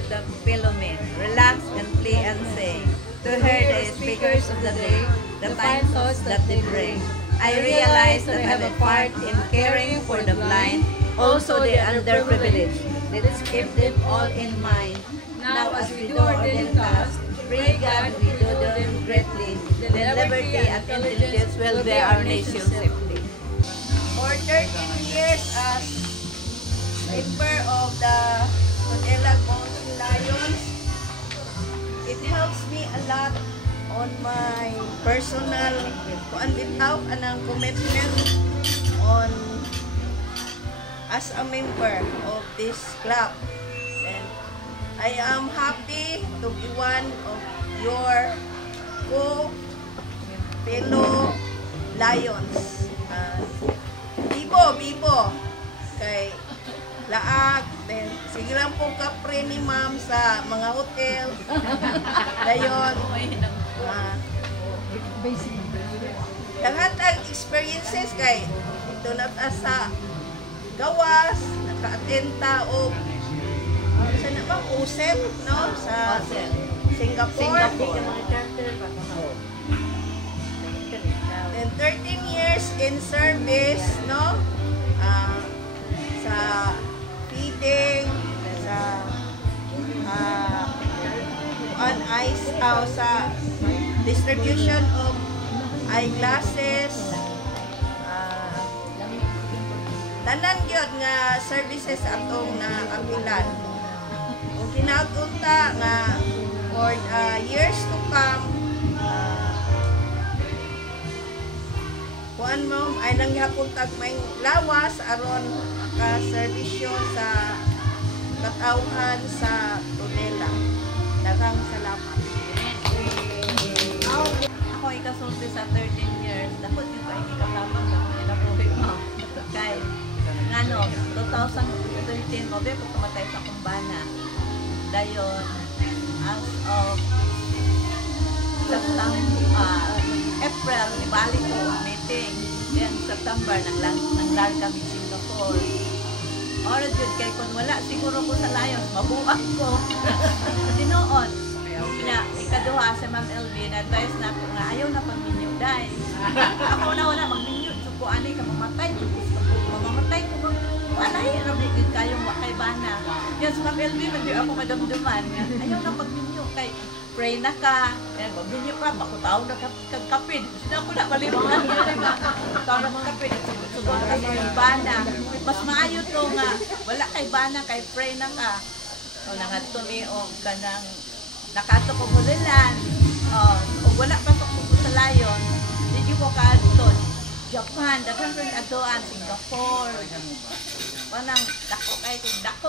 with the fellow men, relax and play and sing. To hear the speakers of the day, the fine thoughts that they bring. I realize that I have a part in caring for the blind, also the underprivileged. Let's keep them all in mind. Now as we do our daily task, pray God we do them greatly. Then liberty and intelligence will be our nation safely. For 13 years as member of the Manila Council Lions, it helps me a lot on my personal kuan bitaw anang commitment on as a member of this club. And I am happy to be one of your fellow lions. Bibo kay laag, then sige lang po kapre ni ma'am sa mga hotel. Dayon. Lahat experiences kay ito na sa gawas, naka-attenta o sa naman USEP, no? Sa Singapore. Then 13 years in service, no? Sa feeding, sa on ice, sa distribution of eyeglasses, tanan gyud nga services atong naapilan. Kung kinagunta nga for years to come, kuan mo ay nangyapon tag may lawas aron maka-servisyo sa katawhan sa Tudela. Daghang salamat. Ako ikasulti sa 13 years, dapat yung pa ikikasama na kinabuhi mo. Kay, ngano, 2013, mabi ko tumatay sa kumbana. Dayon, as of April, ibalik ko ang meeting. Then, September, nanglar kami Singapore. Ora jud kay kung wala siguro ko sa Lions, mabuang ko. Tinoon. Kaya, ikaduha sa Ma'am LB, na-advise na ako nga ayaw na pag-minyo dahil. Ako na wala, mag-minyo. So, kung anay ka mamatay, mamamatay ko ba? Anay, rabigid kayong wakay bana. Yan, sa Ma'am LB, hindi ako madamduman. Ayaw na pag-minyo kay pray na ka. Yan, mag-minyo ka, makutaw na kagkapid. Sino ako na, malimutan ko na. Makutaw na kagkapid. Subuhan ka sa bana. Mas maayo to nga, wala kay bana, kay pray na ka. O, nangatumi o kanang nakato ko Mulilan, o wala pa ko sa Lion, hindi ko kaadton. Japan, daghang rin adoan, Singapore. Panang dako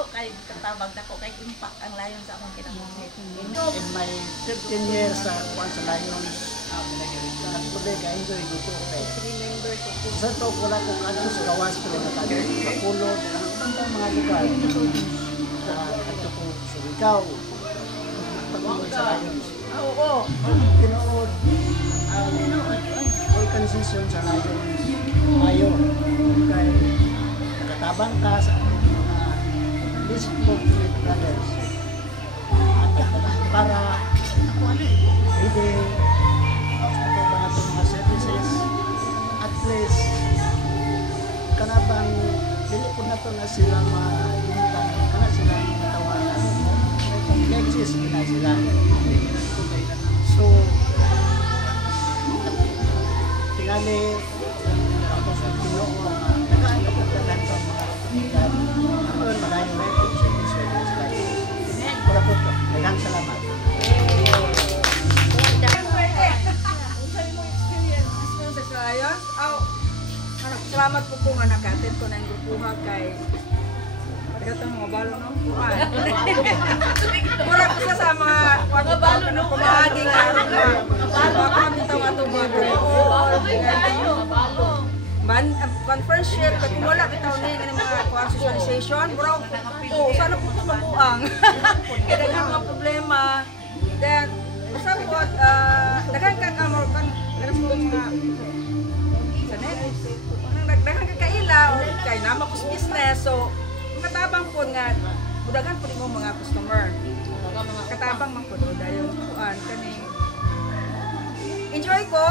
kay katabag, dako kay impact ang Lion sa akong kinabuhi. In my 15 years sa Lions, nagpuloy ka-enjoy dito kay sa to, wala ko kanto sa gawas, pero nakapulo, ang mga lugar. Kanto ko Surigao, pagpunod sa Lions. Oo. Tinood ang organization sa Lions. Ayo. Kaya nakatabang ka sa mga list of brothers. Para hindi mga services at least kanabang dili po na to na sila mahintan kana sila matawanan exist na sila. So tingali tapos ang Ginoo nga nagaan ka pagdagan sa mga komunidad aron malayo rin ang service like para po daghang salamat. Salamat po nga nakatin ko na yung grupuha kay pagkatang mga balo ng kuhan. Mura ko sa mga balo ng kumahagi ka rin na baka kami ito nga ito mga conference ship, kung wala bitaw ni mga socialization, bro, sana po ito mabuang. Kaya nga mga problema. Then, basta po, daghang kakamorkan, meron po mga daghang kakaila o kay nama ko business. So, katabang po nga, budagan po mo mga customer. katabang man ko do dayon kuan kani enjoy ko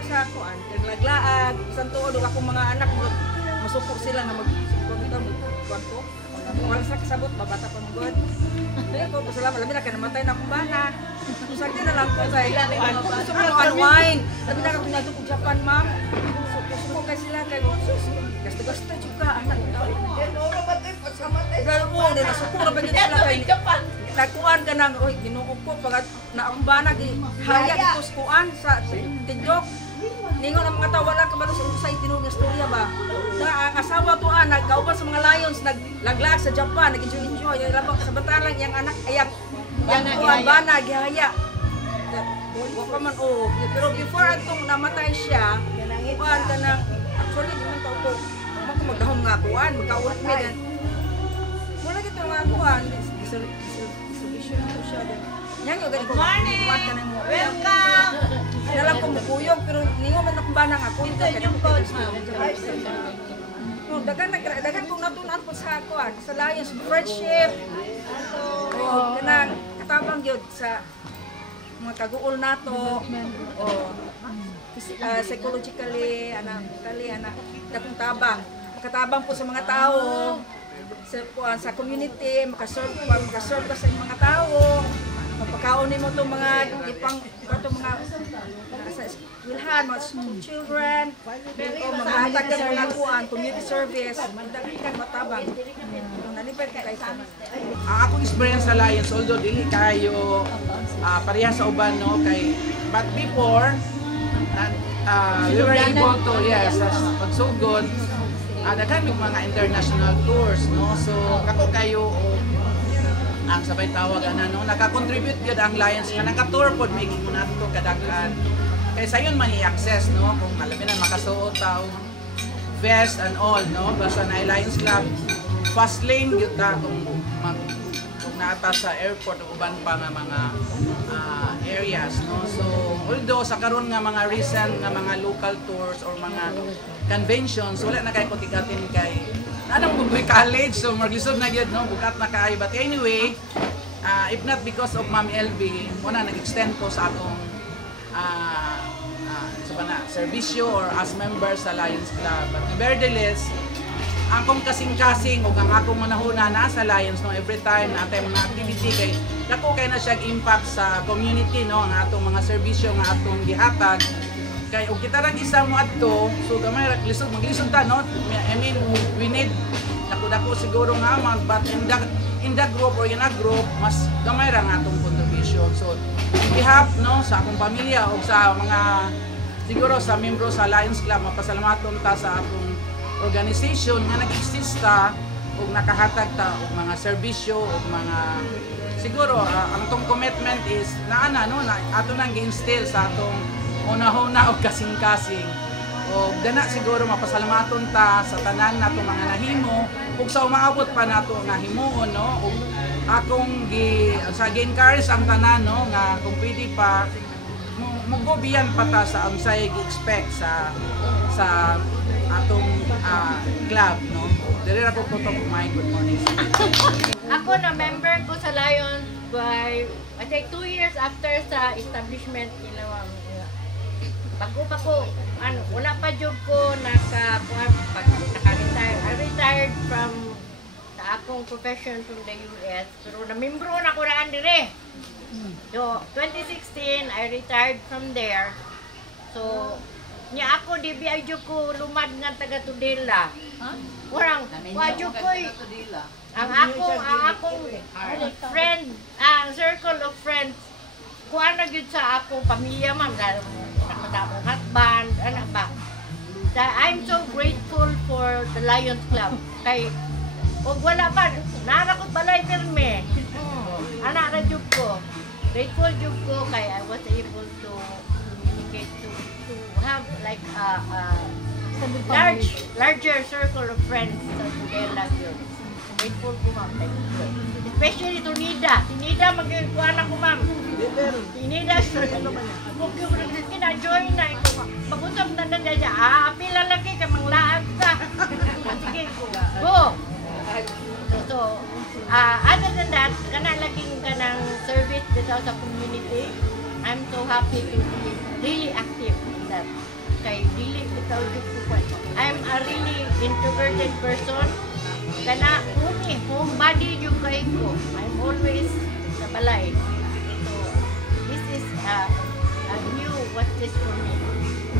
sa kuan kag laglaag bisan tuod og akong mga anak mo masuko sila nga kuan ko wala sa kasabot babata pa mo god ko pasalamat labi na kay namatay na akong bana sakti na lang ko kay gusto ko unwind labi na akong nagtuog Japan ma'am suko kay sila kay gasto juga anak dahil mo, na sukura ba sila kay nagkuhan ka ng, oy, ginuog ko, pag naambana, haya ito sa kuhan, sa tindok. Ningon ang mga tao, wala ka ba sa itinong istorya ba? Na ang asawa ko, nagkauban sa mga lions, naglaglag sa Japan, nag-enjoy, yung labang sa batalang, yung anak, yung kuhan bana, gihaya. Huwag ka man, pero before itong namatay siya, kuhan ka ng, actually, di man tao ko, magdahon nga kuhan, magkaulit mo din. Wala dito nga kuhan, distribution ko siya din. Yan yung ganito. Good morning! Welcome! Nalang ko mukuyog, pero ningo man akong banang ako. Ito yung coach mo. Dagan kong natunan po sa kuhan, sa Lions, friendship. Kanang katabang yun sa mga kaguol nato. Psychologically, dakong tabang. Katabang po sa mga tao. Sa community, makaserve ka sa mga tao, mapakaon mo itong mga sa eskwelahan, mga children, o mga kuan, community service, magdagdag matabang. Nalipad ka kayo sa ang akong experience sa Lions, although dili kayo pareha sa uban, no, kay, but before, we were able to, pagsugod, daghan may mga international tours, no? So, kako kayo ang sabay tawag no, naka-contribute gyud ang Lions nga naka-tour pod may mo nato kadaghan. Kay sayon man i-access, no, kung alamin na makasuot ta og vest and all, no, basta na Lions Club fast lane gyud ta kung naata sa airport o uban pa nga mga areas, no. So, although sa karon nga mga recent nga mga local tours or mga conventions, wala na kay kutigatin kay anong bugoy college, so maglisod na gyud, no, bukat na kay. But anyway, if not because of Ma'am LB, muna nag-extend ko sa akong serbisyo or as member sa Lions Club. But nevertheless, akong kasing-kasing o ang akong manahuna nasa Lions, no, every time na atay mga activity kay dako kay na siya impact sa community, no, ang atong mga serbisyo nga atong gihatag. Kay og kita ra isa mo adto, so gamay ra maglisod ta, no. I mean, we need dako siguro nga amount, but in the group or in a group mas gamay ra nga atong contribution. So on behalf, no, sa akong pamilya o sa mga siguro sa membro sa Lions Club, mapasalamaton ta sa atong organization nga nag-exista o nakahatag ta og mga serbisyo o mga siguro ang tong commitment is na no, na ato nang gi-instill sa atong una-una o kasing-kasing. O dana siguro mapasalamaton ta sa tanan nato mga nahimo ug sa umaabot pa nato nga himuon, no, ug akong gi-encourage ang tanan, no, nga kung pwede pa mugobiyan pa ta sa unsay gi-expect sa atong club, no. Dili ra ko tutok my good morning. Ako na member ko sa Lions by I think 2 years after sa establishment bago pa ko wala pa job ko naka-retire. I retired from sa akong profession from the US, pero na-membro na ko raan dire. So 2016 I retired from there. So niya ako di biadyo ko lumad nga taga Tudela. Orang wadyo ko ang akong friend, ang circle of friends kuan na gyud sa akong pamilya man akong husband, anak ba. I'm so grateful for the Lions Club. Kay og wala pa narakot balay pirme. Anak ra jud ko. Grateful jud ko kay I was able to communicate to have like a larger circle of friends sa Tudela yun. Grateful ko, ma'am. Especially to Nida. Si Nida mag-kuhan ako, ma'am. Si Nida, kina-join na ito. Mag-usap na siya. Pila lagi ka, manglaag ka. Sige, go. So, other than that, kana laging kanang dito sa community. I'm so happy to be really active in that. Kay dili bitaw jud ko. I'm a really introverted person. Kana homebody yung kay ko. I'm always sa balay. So, this is a new, what is for me?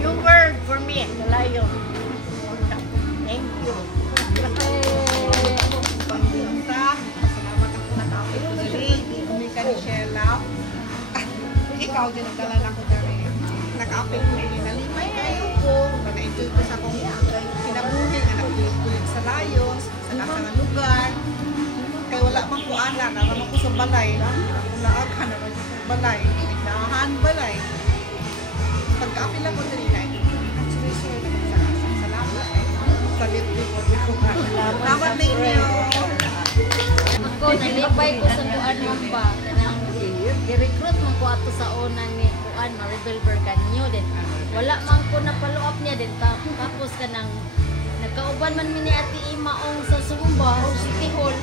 New word for me, Kalayon. Thank you. Pagpunta, salamat ako na kapit ko dali. Hindi ka ni Sheila. Ikaw din ang dalan ako dali. Naka-apit ko din. Nalimay kayo ko. Na-enjoy ko sa akong kinabuhi na nagkulit sa Layos, sa nasa ng lugar. Kaya wala mang kuana, naman ko sa balay. Wala ka na sa balay. Nahan balay. Pagka-apil ako dali na salamat ninyo. Ako, nalipay ko sa kuan mo ba? Kanang i-recruit mo ko ato sa una ni kuan, Maribel Berganyo din. Wala man ko na follow up niya din. Tapos kanang nagkauban man mi ni Ate Imaong sa Sumba, City Hall.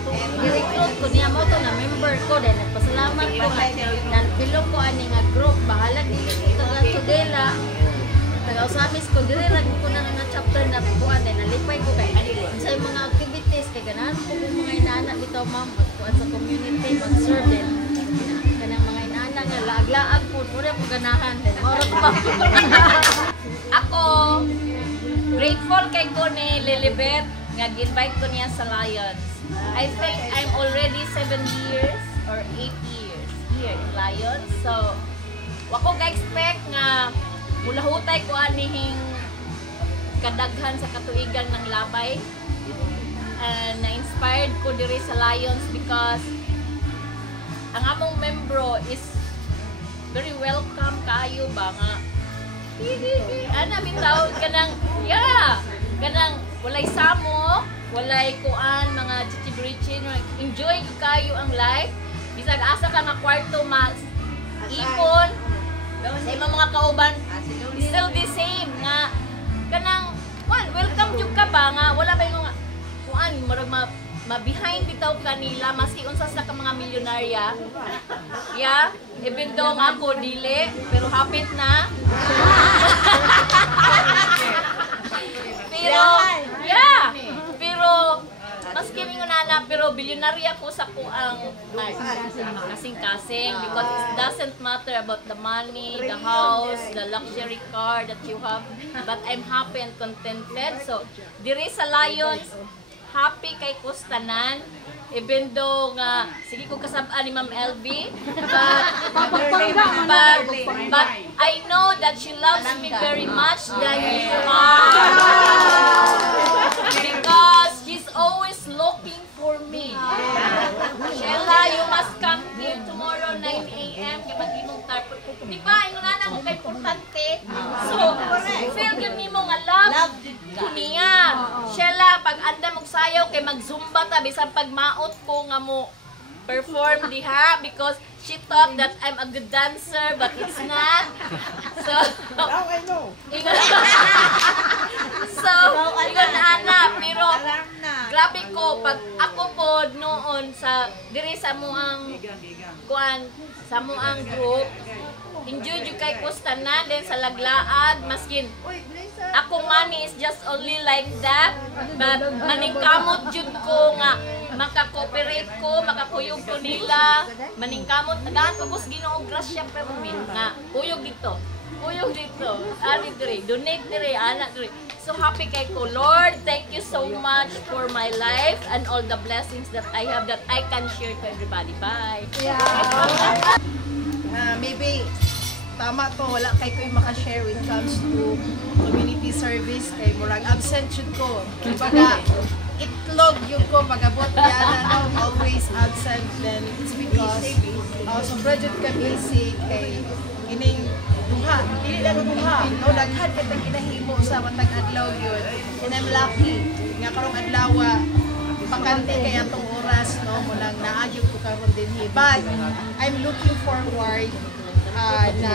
I-recruit ko niya mo to na member ko din. Nagpasalamat ko nga. Nalpilo ko ani nga group. Bahala dili ko taga Tudela. Taga-usamis ko, dire lang ko na nga chapter na kuan din. Nalipay ko kay sa mga activities kay ganahan ko kung mga inaana bitaw ma'am kuan sa community mag-serve din. Kanang mga inaana nga laag-laag po puro ko ganahan din. Mao pa. Ako grateful kay ko ni Lilibet nga gi-invite ko niya sa Lions. I think I'm already 7 years or 8 years here in Lions. So wako ga-expect nga mulahutay ko anihing kadaghan sa katuigan ng labay. And na-inspired ko diri sa Lions because ang among membro is very welcome kayo ba nga ana bitaw kanang kanang walay samo, walay kuan mga chichibrichin, enjoy kayo ang life bisag asa ka nga kwarto ipon sa imong mga kauban still the same nga kanang welcome jud ka ba nga wala ba yung kuan murag ma-behind bitaw kanila maski unsa sa ka mga milyonarya. Yeah, even though ako dili pero hapit na. pero maski mingon ana pero bilyonarya ko sa kuang kasing-kasing because it doesn't matter about the money, the house, the luxury car that you have, but I'm happy and contented. So diri sa Lions happy kay kustanan even though nga sige ko kasab-an ni Ma'am LV but I know that she loves me very much than you are because she's always looking for me. Sheila, you must come here tomorrow 9 AM kay mag-imong tarpon. Di ba? Ingon na mo kay importante. So, feel yun ni mo nga love ko niya. Sheila, pag anda mong sayaw kay mag-zumba ta bisan pag maot ko nga mo perform diha because she thought that I'm a good dancer but it's not. So, Now I know. Ingon ana pero grabe ko pag ako pod noon sa diri sa muang kuan sa muang group enjoy jud kay kustanan din sa laglaag maskin ako money is just only like that but maningkamot jud ko nga maka-cooperate ko makakuyog ko nila maningkamot daan ko kus Ginoo grasya pero nga kuyog dito ani diri donate diri ana diri. So happy kay ko. Lord, thank you so much for my life and all the blessings that I have that I can share to everybody. Bye. Maybe tama to wala kay ko yung maka-share when it comes to community service kay murag absent jud ko. Baga itlog yung ko pagabot yan always absent then it's because sobra jud ka busy kay ining duha dili lang duha no daghan kay tag kinahimo sa matag adlaw yun and I'm lucky nga karong adlaw bakante kay atong oras no mo nang naayog ko karon dinhi but I'm looking forward na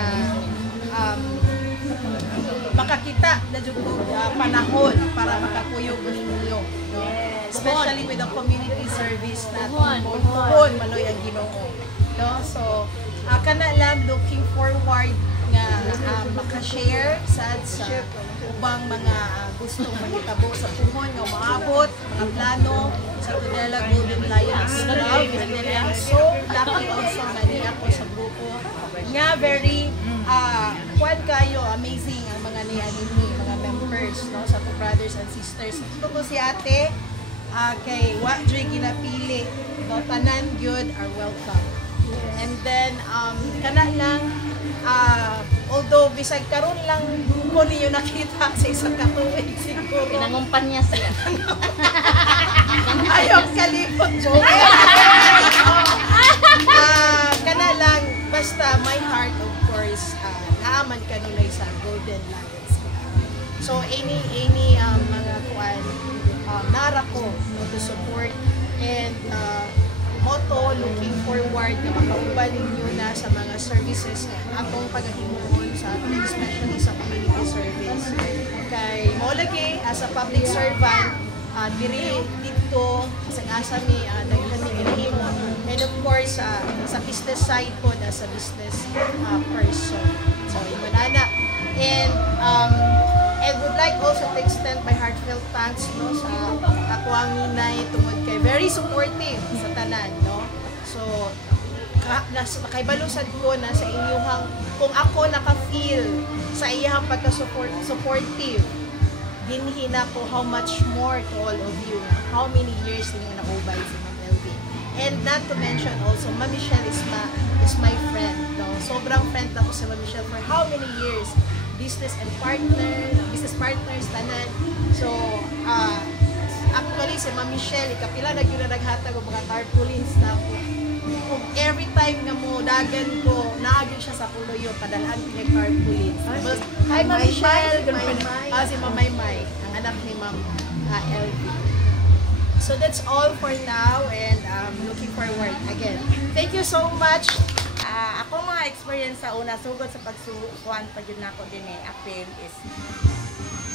makakita na jud ko panahon para makakuyog ninyo, no? Especially with the community service natin puhon maloy ang Ginoo, no? So kana lang looking forward nga maka-share sa ubang mga gustong mahitabo sa puhon nga maabot mga plano sa Tudela Golden Lions Club. And then I'm so lucky also na niya ako sa grupo nga very kwan kayo, amazing ang mga niya mga members, no, sa to brothers and sisters. Ito ko si ate kay Wadri ginapili, no, tanan good are welcome. And then kana lang although bisag karon lang ko ninyo nakita sa isang katuig siguro. Pinangumpan niya siya. Ayaw kalimot mo. Kana lang, basta my heart of course, naaman kanunay sa Golden Lions. So any mga kuan, nara ko no, to support and motto, looking forward na makauban ninyo na sa mga services akong paghimuon sa atin, especially sa community service. Kay mo lagi as a public servant, dito sa asami daghan ni ginahimo, and of course sa business side po as a business person. So imanana and would like also to extend my heartfelt thanks, no, sa ako ang ninay tungod kay very supportive sa tanan, no. So nakaibalusad ko na sa inyong kung ako naka-feel sa iyang pagka-supportive, dinhina ko how much more to all of you, how many years ninyo naubay si Ma'am LV. And not to mention also, Ma'am Michelle is my friend, no. Sobrang friend ako sa Ma'am Michelle for how many years, business partners, tanan. So, actually, si Ma'am Michelle, ikapila na yun na naghatag o mga tarpaulins na ako. Kung every time nga mo dagan ko, naagin siya sa puloyo, padalhan ko yung tarpaulins. Hi, Ma'am Michelle! Si Ma'am Maymay, ang anak ni Ma'am LV. So, that's all for now, and looking forward again. Thank you so much. Ako mga experience sa una, sugod sa pagsukuan pa yun ako din appeal is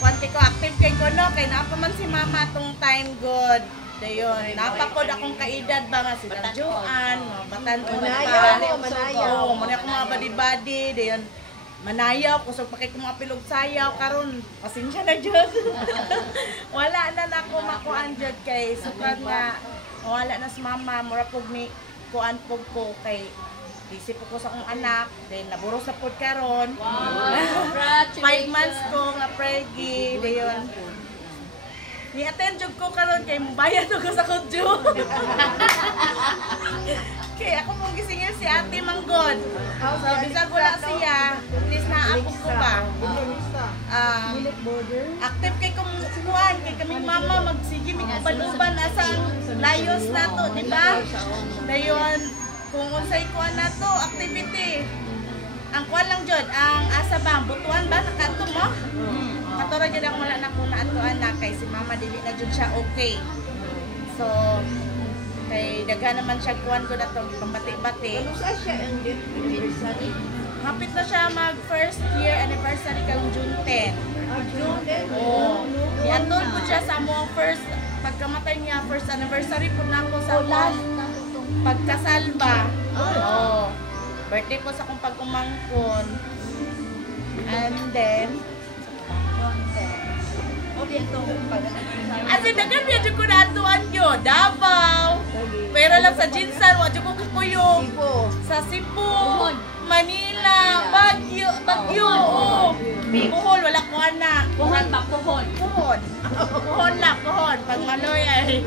kuwanti ko, active kay ko no, kay napaman si mama tong time good. Dayon, napakod akong kaedad ba nga si Joan, batan-on pa. Manayaw. Muna ako mga badi-badi, dayon, manayaw, kusog pa kay kung mga pilog sayaw, karon pasensya na Diyos. Wala na ako makuan Diyod kay sukad nga, wala na si mama, mura pog ni kuan pog ko kay isip ko sa akong anak, then naburos na po karon. 5 months ko nga preggy, dayon. Ni-attend jud ko karon kay mubayad ko sa kudyo. Kay ako mong gisingil si Ate Manggod. So bisag wala siya, at least naabot ko ba. Active kay kung kuan kay kaming mama magsige mig uban-uban asa layos nato, di ba? Dayon kung unsay kuan nato activity. Ang kuan lang jud, ang asa ba butuan ba nakaadto mo? Katora jud ang wala na ko naadtoan na kay si mama dili na jud siya okay. So kay daghan naman siya kuan ko na to pambati-bati. Ano sa siya ang anniversary? Hapit na siya mag first year anniversary karong June 10. June 10? Oo. Iatol po siya sa among first pagkamatay niya, first anniversary po na ako sa pagkasal ba. Oo. Birthday po sa akong pag-umangkon. And then as in, dagan niya dyan ko naatuan nyo. Davao. Pero lang sa Jinsan, wadyo ko kakuyog. Sa Cebu, Manila, Baguio. Puhol, wala ko anak. Puhol ba? Puhol na, puhol. Pag maloy ay.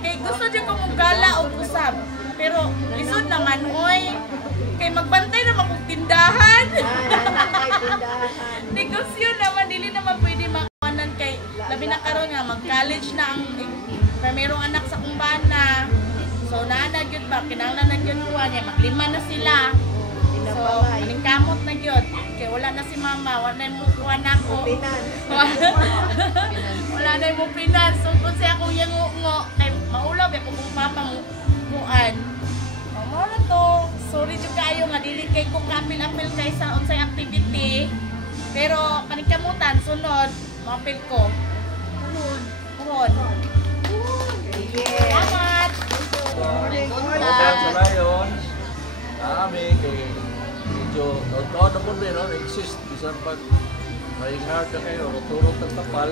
Kaya gusto dyan ko mong gala o kusab. Pero, lisod naman, oy. Kaya magbantay naman kong tindahan. Negosyo naman, dili naman pwede kay labi na karon nga mag-college na ang primerong anak sa kumbana. So naana gyud ba kinahanglan na gyud kuha niya maglima na sila. So aning kamot na gyud kay wala na si mama, wala na mo kuha nako. Wala na mo pinan. So kun siya akong yango kay maulaw ba kung papa mo kuan. Mao na to. Sorry jud kayo nga dili kay ko kapil-apil kay sa unsay activity. Pero kanikamutan, sunod, mapil ko. Puhon. Salamat! Hotel sa Lions. Kami kay medyo taon na po rin, no? Exist. Bisan pag may hard na kayo, turot ng tapal.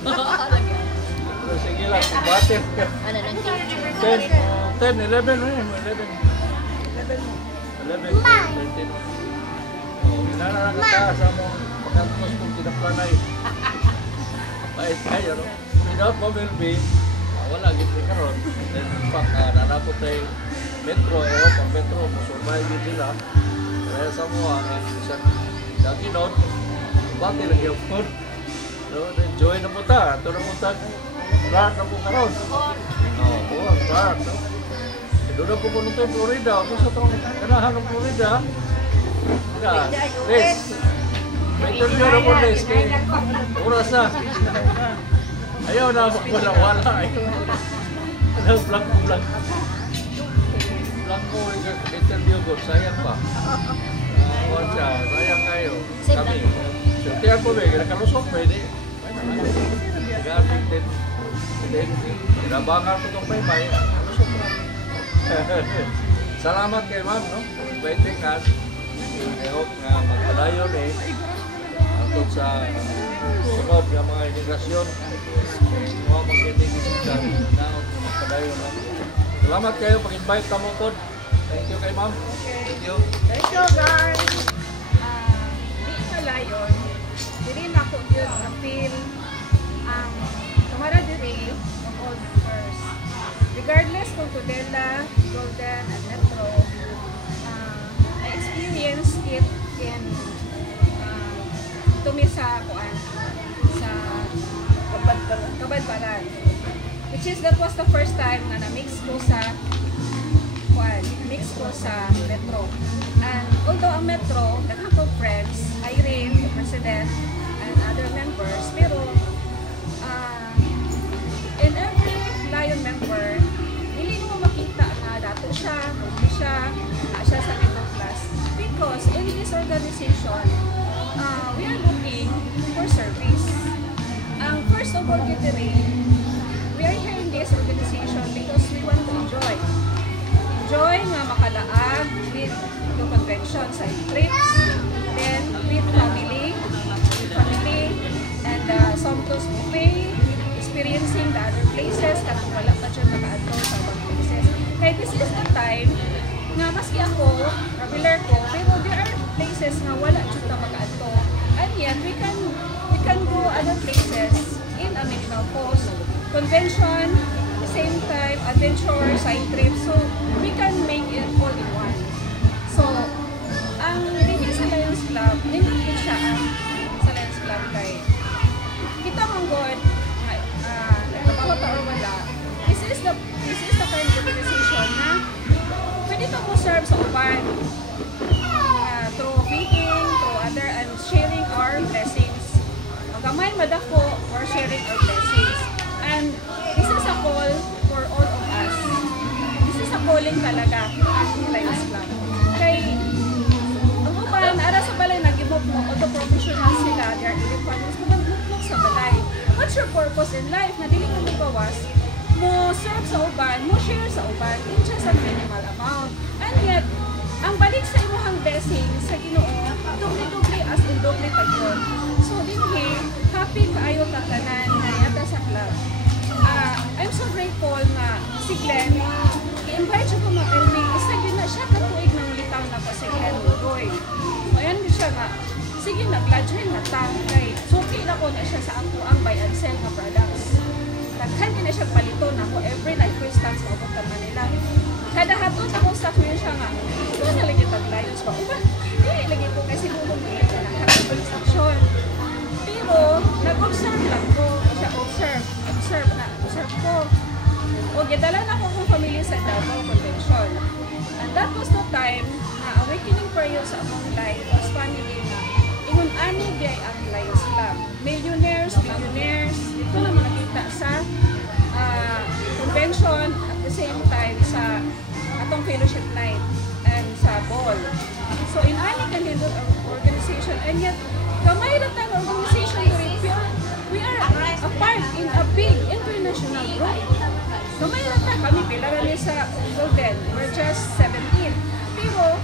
Pero sige lang, batin ka. Ano lang 10, 11, 13. Hinala na ka sa mo, pagkatapos kong tinaplanay. Pahit kayo, no? Without mo will be, wala, gitli ka ron. Then, in fact, nanapot tayo metro, pang metro, musurvive din nila. Kaya sa mga, isang daginod, bati lang yung food. So, enjoy na po ta. Ito na po ta, lahat na po karon. Lahat. Doon na po ko nito yung Florida. Ako sa itong kanahan ng Florida. Les. May interview na po, Les. Oras na. Ayaw na, wala. Ano, blank. Blanco, interview ko, sayang pa. Sayang kayo. Kami. Sutihan po ba, nakalusok ba, hindi? Nag-aarting din. Tinabangan ko itong pay-pay. Kalusok po. Salamat kay ma'am, no? Inviting us. I hope nga magpadayon atong sa sunod ng mga imigrasyon. Mga magkitig-isikan na magpadayon. Salamat kayo pag-invite ka mo po. Thank you kay ma'am. Thank you. Thank you, guys. Di sa Lion, dili na ko yun na-feel ang kamara diri of all members. Regardless kung Tudela, Golden, and Metro, I experienced it in tumi sa kuan sa Kabadbaran. Which is that was the first time na na-mix ko sa Metro. And although ang Metro, daghan ko friends, Irene, the president, and other members, pero in every Lion member, hindi mo makita na dato siya, hindi siya sa middle class. Because in this organization, we are looking for service. Ang first of all, we are here in this organization because we want to enjoy nga makalaag with the convention sa trips, then with family, and Somtos Buffet, experiencing the other places, katong wala pa dyan makaadto sa ibang places. Kaya this is the time nga maski ako, regular ko, pero there are places na wala dyan na makaadto. And yet, we can go other places in a minimal cost. Convention, same time, adventure, side trip, so we can make it all in one. So, ang living sa Lions Club, nindot siya sa Lions Club kay kita mong God, nagpapawata or wala, this is the kind of organization na pwede ito mo serve sa uban through feeding, through other, and sharing our blessings. Magamay madako or sharing our blessings. And this is a call for all of us. This is a calling talaga ang Lions Club. Kay ang uban, ara sa balay nag-imog mo, auto-professional sila, they are independent, mag-look sa balay. What's your purpose in life? Na dili mo bawas, mo serve sa uban, mo share sa uban, in just a minimal amount. And yet, ang balik sa imuhang blessing sa Ginoo, doble-doble as in doble tagyon. So dinhi, happy kaayo tatanan na yata sa club. I'm so grateful na si Glenn, i-invite siya ko mag-LB, isa yun na siya katuig ng ulitaw na pa si Glenn Roy. So ayan din siya nga, sige nag-graduate na ta, kay suki na ko na siya sa ako ang buy and sell na products. Taghan din na siya palito na ako every night Christmas maubot ka Manila. Kada hapon sa kong staff niya siya nga, ito na lagi tag-Lions pa. Uba, hindi lagi ko kasi bulong mo ito na harap transaction. Pero, nag-observe lang ko. Siya observe ko. O, gidala na ko kong pamilya sa Davao Convention. And that was the time na awakening period sa among life as family na ingun-ani gay ang Lions Club. Millionaires, billionaires, ito naman nakita sa convention at the same time sa atong fellowship night and sa ball. So in any kanindot organization, and yet gamay ra tang organization we are a part in a big international group. Gamay ra ta kami pila ra ni sa Golden. We're just 17. Pero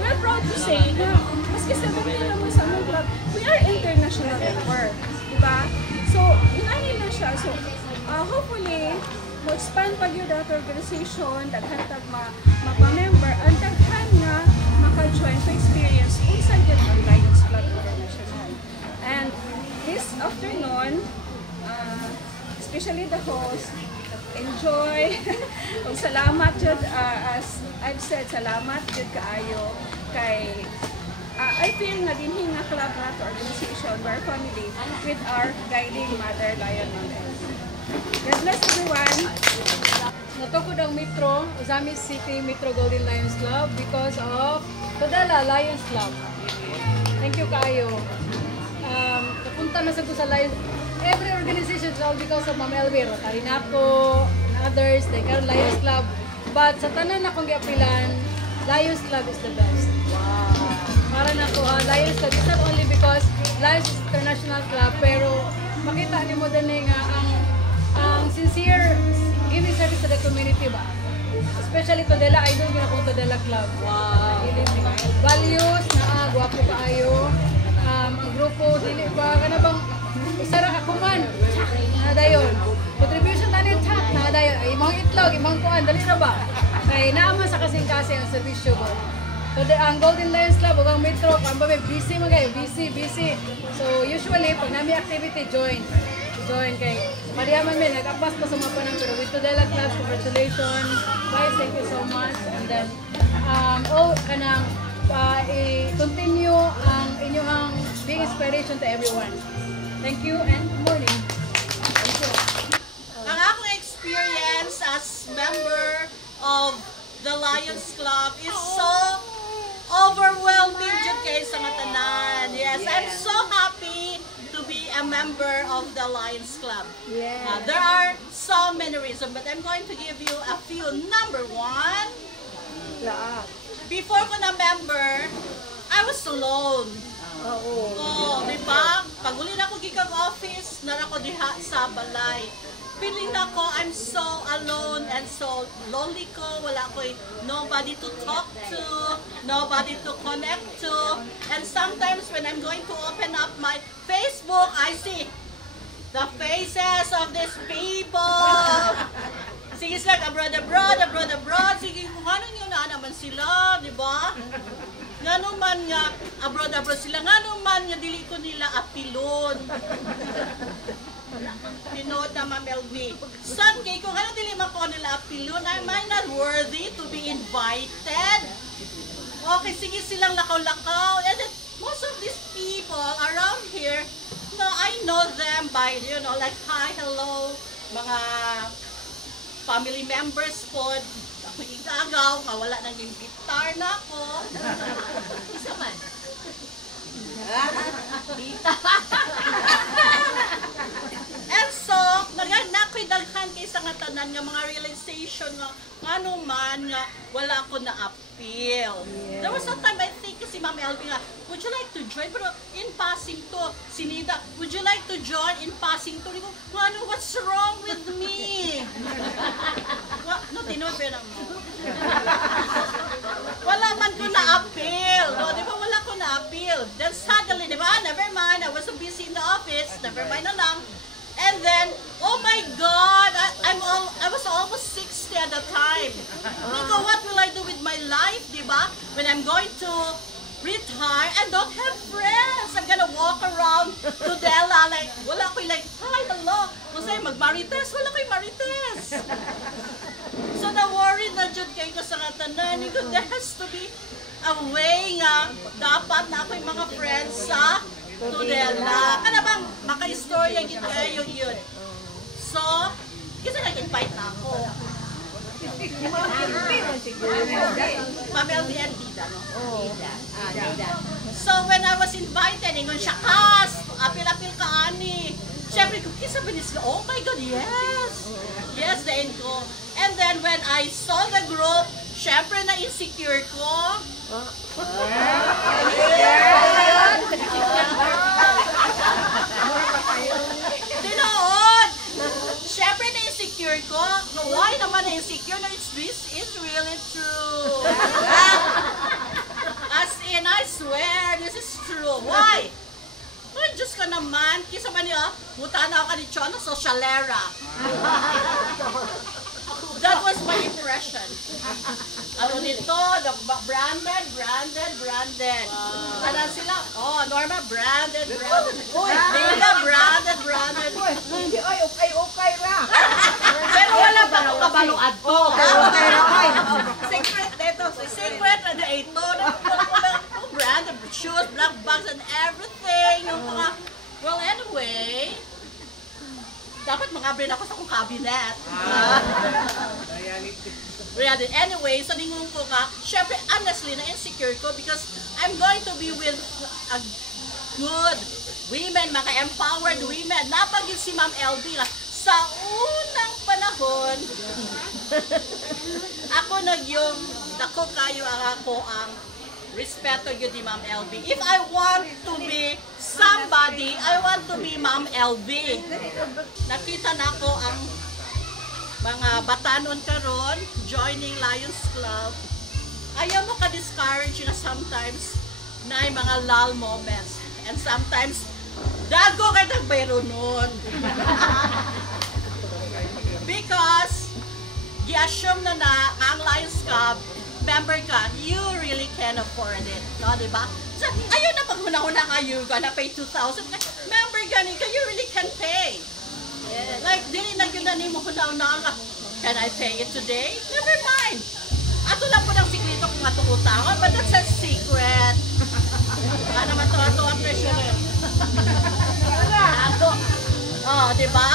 we're proud to say na maski 17 naman sa among club, we are international member, diba? So inani na siya. So hopefully mo-expand pag yun that organization, daghan tag mapa-member, and daghan nga maka-join to experience unsa gyud ang Lions Club International. And this afternoon, especially the host, enjoy. Ug salamat jud, as I've said, salamat jud kaayo kay I feel na dinhi nga club na to organization, our family, with our guiding mother, Lion Ma'am Elsie. God bless everyone. Natukod ang Metro, Ozamis City Metro Golden Lions Club because of Todala Lions Club. Thank you kayo. Napunta na sa ko sa Lions. Every organization is all because of Ma'am Elvira, Tarinapo, and others, like our Lions Club. But sa tanan akong giapilan, Lions Club is the best. Wow. Para na ko, Lions Club is not only because Lions is international club, pero makita ni mo din nga ang sincere giving service to the community ba? Especially Todela, idol gina kong Todela Club. Wow! Values na gwapo kaayo. Ang grupo, dili ba, kana bang isara ka kuman, na dayon. Contribution tanin, na dayon. Imang itlog, imang kuan, dali na ba? Kaya naman sa kasing-kasing ang servisyo ba? So, ang Golden Lions Club, ang Metro, kung ba busy magayo, busy. So, usually, pag nami activity, join kay Mariaman may nag-apas pa sa mga panang, pero with Todela Club, congratulations guys, thank you so much, and then kanang i-continue ang inyong being inspiration to everyone. Thank you and good morning. Thank you. Ang akong experience as member of the Lions Club is so overwhelming jud kay sa tanan. Yes, I'm so happy to be a member of the Lions Club. Yeah. There are so many reasons, but I'm going to give you a few. Number one, before ko na member, I was alone. Oh, di ba? Pag uli na ko gikag office, nara ko diha sa balay. Feeling ako, I'm so alone and so lonely ko. Wala ko nobody to talk to, nobody to connect to. And sometimes when I'm going to open up my Facebook, I see the faces of these people. Sige sila, abroad. Sige, kung ano yun na naman sila, di ba? Nga naman nga, abroad sila. Nga naman nga, dili ko nila apilon. Tinood na Ma'am Elvie. Son, kay kung ano dili man ko nila apilon, am I not worthy to be invited? Okay, sige silang lakaw-lakaw. And then, most of these people around here, no, I know them by, like, hi, hello, mga family members po. Ako igagaw, wala nang imbitar na ako. Isa man. And so, nakoy daghan kay sa nga tanan nga mga realization nga ano man nga wala ko na appeal. Yeah. There was a time I think si Ma'am Elvie nga, would you like to join? Pero in passing to, Sinida, would you like to join in passing to? Ko, ano, what's wrong with me? No, tinood pa na mo. Wala man ko na appeal. No, di ba wala ko na appeal? Then suddenly, di ba, never mind, I was so busy in the office, never mind na lang. And then, oh my God, I was almost 60 at the time. Nico, what will I do with my life, di ba? When I'm going to retire and don't have friends. I'm gonna walk around to Dela like, wala ko like, hi, hello. Kung sa'yo, mag-marites, wala ko marites. So na-worried na dyan kayo ko sa katanan. Nico, there has to be a way nga, dapat na ako yung mga friends sa Tudela. Kana bang maka-istorya kayo yun. So, kasi nag-invite na ako. Ma'am Elvie and Dida, no? Dida. So, when I was invited, ingon siya, kas, apil-apil ka, ani. Siyempre, kung sabi niya, oh my God, yes! Yes, din ko. And then, when I saw the group, Syempre na insecure ko. Tinood! Syempre na insecure ko. Why naman na insecure? No, this is really true. As in, I swear, this is true. Why? Ay, Diyos ko naman. Kisa ba niya, buta na ako ni Chono, socialera. That was my impression. Ano nito, branded. Tanan sila, oh, Norma, branded. Uy, Dina, branded. Hindi, ay, okay ra. Pero wala pa ako kabaluad to. Secret dito. Secret, ano ito, branded shoes, black bags, and everything. Yung mga, well, anyway, dapat mag-abrin ako sa kong cabinet. Reality. Anyway, sa lingon ko nga, syempre, honestly, na-insecure ko because I'm going to be with a good women, mga empowered women. Napagin si Ma'am LB nga, sa unang panahon, ako dako kayo ang respeto yun ni Ma'am LB. If I want to be somebody, I want to be Ma'am LB. Nakita na ko ang mga batanon karon joining Lions Club. Ayaw mo ka-discourage na sometimes na ay mga lull moments. And sometimes, dago ka nagbayro nun. Because, i-assume na ang Lions Club, member ka, you really can afford it. No, diba? So, ayaw na paghuna-huna ka, you gonna pay 2,000. Member gani ka, you really can pay. Yeah. Like, dili na yun na ni mo huna-huna ka. Can I pay it today? Never mind. Ato lang po ng sikrito kung atong utangan, but that's a secret. Baka naman to, ato ang treasurer. Ako. Oh, diba?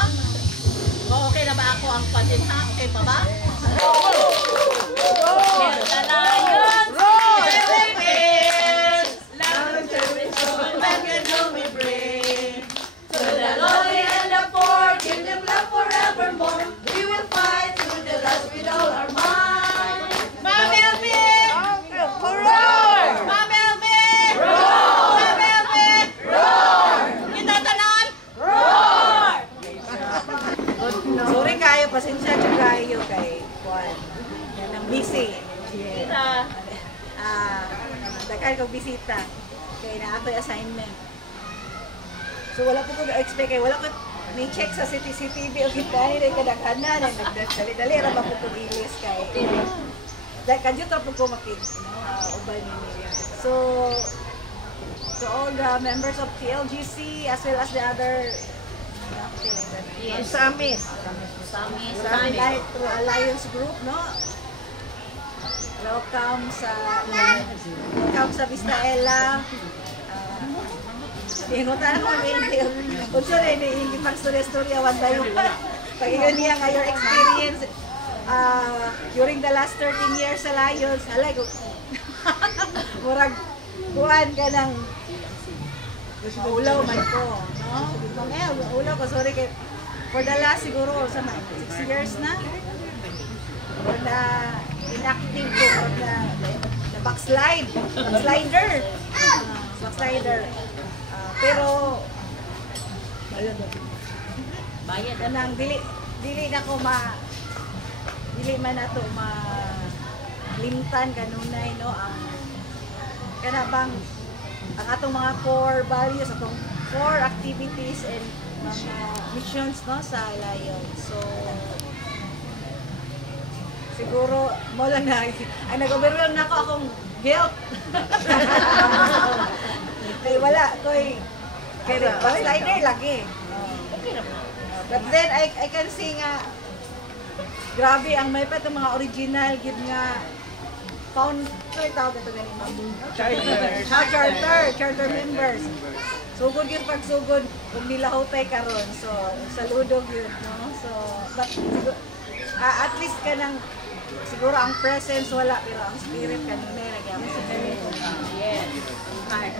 Okay na ba ako ang patin ha? Okay pa ba? Sorry kayo, pasensya nyo kayo kay Juan. Yan ang busy. Yeah. Daghan kong bisita. Kaya na ako'y assignment. So wala po ko expect kay wala ko may check sa CCTV o kitani na kadaghanan na nagdali-dali ra ba po ko ilis kay. Dahil kadyo po ko makit, ubay ni. So to all the members of TLGC as well as the other Summit. Light through Alliance Group, no? Welcome sa Vista Ella. Ingutan ko kung sure hindi pang storya one by one. Pag-iyon niya nga your experience during the last 13 years sa Lions. Halay ko. Murag kuhan ka ng ulaw man ko, no? Ulaw ko, sorry kay for the last siguro sa 6 years na for the inactive ko or the backslider pero bayad na nang dili na ko dili man nato limtan kanunay, no, ang kanabang ang atong mga core values, atong core activities and mga missions, no, sa Lions. So siguro mo lang na ay nag-overwhelm na ako akong guilt. Ay wala koy backslider lagi. But then I can see nga grabe ang may pa itong mga original gid nga founder tawag ito ganito. Charter members. Sugod yun pag sugod kung nilahutay karon. So saludog yun, no? So but at least ka nang siguro ang presence wala pero ang spirit kanina nagyamit sa kanila. Yes.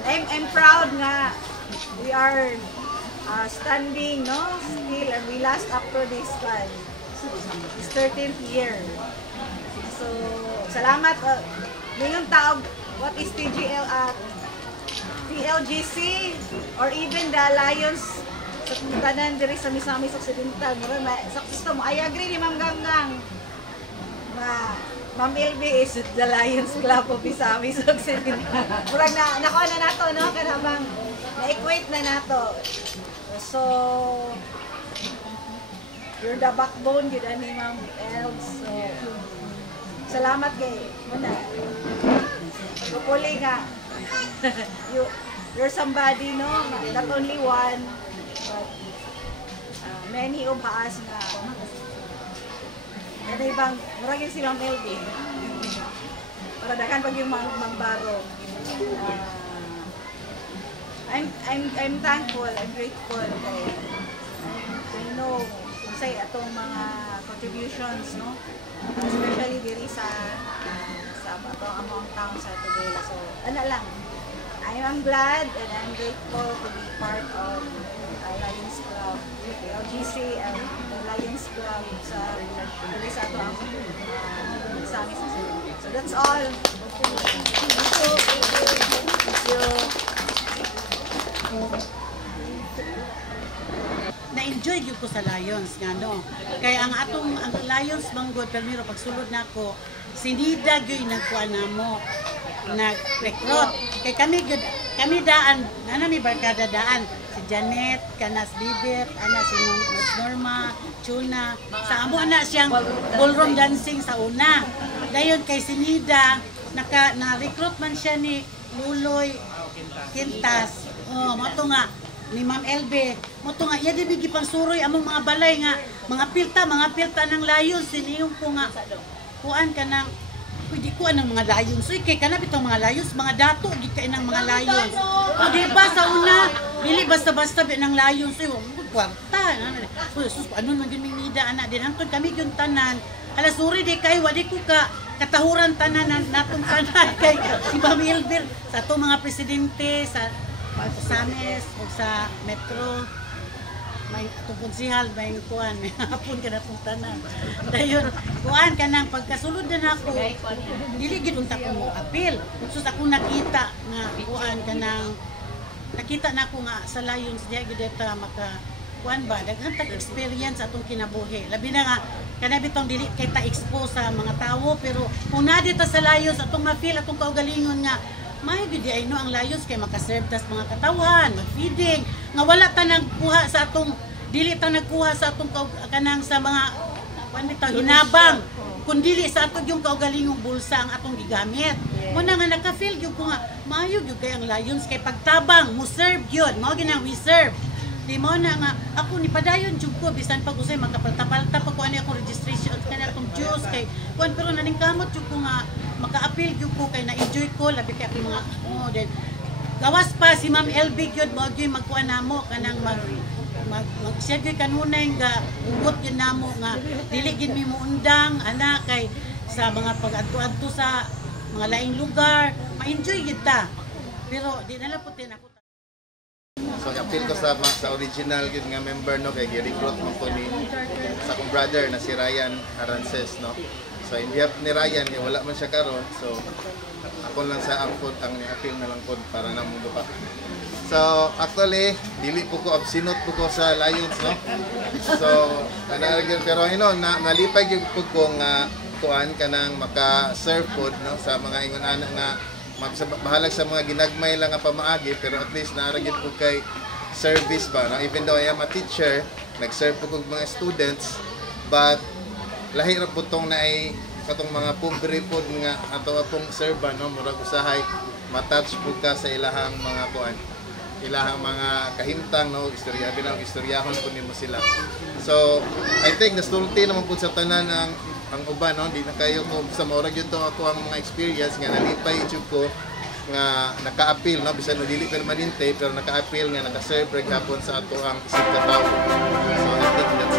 I'm proud nga we are standing, no, still, and we last up to this 13th year. So, salamat. Ngayon taog, what is TLGC or even the Lions sa tanan diri sa Misamis Occidental. Sa gusto mo, I agree ni Ma'am Ganggang. Ma'am LB is the Lions Club of Misamis Occidental. Murag nakuha na nato, no? Kanabang na-equate na nato. So, you're the backbone, yun ni Ma'am Els. So, salamat kay muna. Hopefully nga, you're somebody, no? Not only one, but many of us na ano ibang, maragin si Ma'am LB. Para dakan pag yung mangbaro. I'm thankful, I'm grateful kay I know say atong mga contributions, no? Especially diri sa atong among town sa Tudela. So, ano lang, I'm glad and I'm grateful to be part of Lions Club, LGC and the Lions Club sa diri sa atong Misamis. So that's all. Thank you. Na-enjoy gyud ko sa Lions nga no. Kaya ang Lions manggod permiro pagsulod nako sinida gyud nagkuan namo nag-recruit. Kay kami daan ana mi barkada daan si Janet, kanas Bibet, ana si Norma, Chuna. Sa amo ana siyang ballroom dancing sa una. Dayon kay sinida na-recruit man siya ni Luloy Quintas. Oh, mato nga ni Ma'am LB, mo to nga iya di bigi pansuroy among mga balay nga mga pilta ng Lions siniyong ko nga kuan ka ng pwede kuan ng mga Lions. So kay kana bitong mga Lions, mga dato gid kay ng mga Lions. O di ba sa una dili basta-basta bi ng Lions so kwarta sus ano man gyud minida ana din hangtod kami gyud tanan. Ala suri di kay wadi ko ka katahuran tanan natong tanan kay si Ma'am LB sa to mga presidente sa Sames o sa Metro may atong konsihal may kuan may hapon ka na itong tanan dayon kuan ka nang pagkasulod na ako dili gid unta ko mo apil sus ako nakita nga kuan ka nang nakita na ako nga sa Lions diya gid eta maka kuan ba daghan tag experience atong kinabuhi labi na nga kana bitong dili kay ta expose sa mga tawo pero kung na dito sa Lions atong ma-feel atong kaugalingon nga may gid ay no ang Lions kay makaserve tas mga katawhan, mag-feeding nga wala ta nagkuha sa atong dili ta nagkuha sa atong kanang sa mga kuan bitaw hinabang kun dili sa ato yung kaugalingong bulsa ang atong gigamit. Muna nga naka-feel gyud ko nga maayo gyud kay ang Lions kay pagtabang mo serve gyud mao ginang we serve. Di mo na nga ako ni padayon jud ko bisan pag usay magkapalta-palta pa ko ani akong registration kana akong juice kay kuan pero naningkamot jud ko nga maka-appeal gyud ko kay na-enjoy ko labi kay akong mga then gawas pa si Ma'am LB gyud mo gyud magkuan namo kanang mag siya gyud kanunay nga ugot gyud namo nga dili gid mi muundang ana kay sa mga pag-adto-adto sa mga laing lugar ma-enjoy gyud ta pero di na lang putin ako. So appeal ko sa original gyud nga member no kay gi-recruit mo ko ni sa akong brother na si Ryan Arances no. So in behalf ni Ryan wala man siya karon so ako lang sa angkod ang ni-appeal na lang pod para na mo pa. So actually dili po ko absinot po ko sa Lions no. So pero nalipay gyud po ko nga kuan kanang maka-serve pod no sa mga ingon ana nga bahalag sa mga ginagmay lang nga pamaagi pero at least naaragid po kay service ba no? Even though I am a teacher nag-serve po kong mga students but lahi ra putong na ay katong mga pobre pod nga ato atong serve no murag usahay matouch po ka sa ilahang mga kuan ilahang mga kahimtang no istorya binang istoryahon po nimo sila. So I think nasulti naman po sa tanan ang uban no di na kayo ko sa murag yun to ako ang mga experience nga nalipay jud ko nga naka-appeal no bisan no dili permanente pero naka-appeal nga naka-serve gapon sa ato ang isip ka tawo. So I think that's